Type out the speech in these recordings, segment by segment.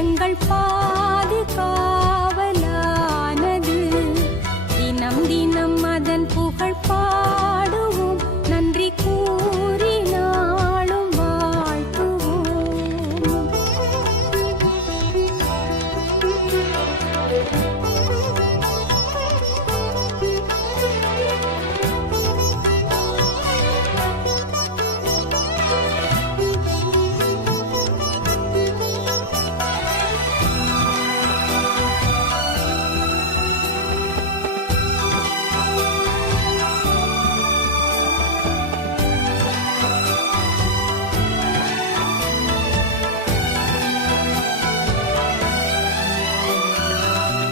எங்கள் பாதுகாவலானது. தினம் தினம் அதன் புகழ் பாடுவோம், நன்றி கூறி நாளும் வாழ்த்துவோம்.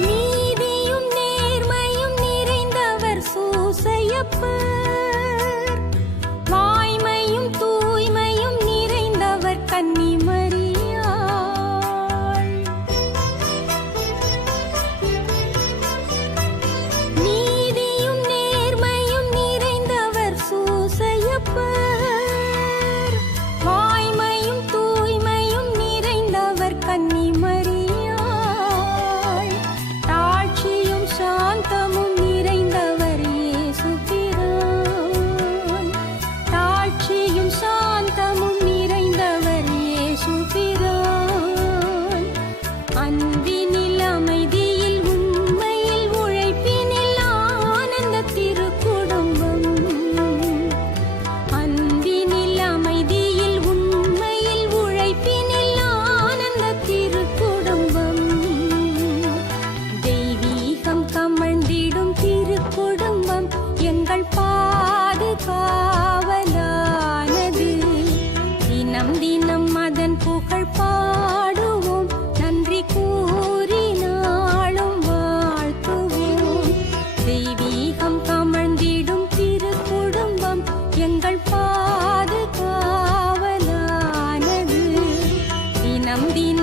நீதியும் நேர்மையும் நிறைந்தவர் சூசையப்பர், வாய்மையும் தூய்மையும் நிறைந்தவர் கன்னி மரியாள். நீதியும் நேர்மையும் நிறைந்தவர் சூசையப்பர், வாய்மையும் தூய்மையும் நிறைந்தவர் கன்னி மரியாள். தாழ்ச்சியும் சாந்தமும் நிறைந்தவர் இயேசு பிரான். தாழ்ச்சியும் சாந்தமும் நிறைந்தவர் இயேசு பிரான். அன்பினில் அமைதியில் உண்மையில் உழைப்பினில் ஆனந்த திருக்குடும்பம். அன்பினில் அமைதியில் உண்மையில் உழைப்பினில் ஆனந்த திருக்குடும்பம். தெய்வீகம் கமழ்ந்திடும் திருக்குடும்பம் எங்கள் பாதுகாவலானது. தினம் தினம் அதன் புகழ் பாடுவோம், நன்றி கூறி நாளும் வாழ்த்துவோம். தெய்வீகம் கமழ்ந்திடும் திருக்குடும்பம் எங்கள் பாதுகாவலானது. தினம் தினம்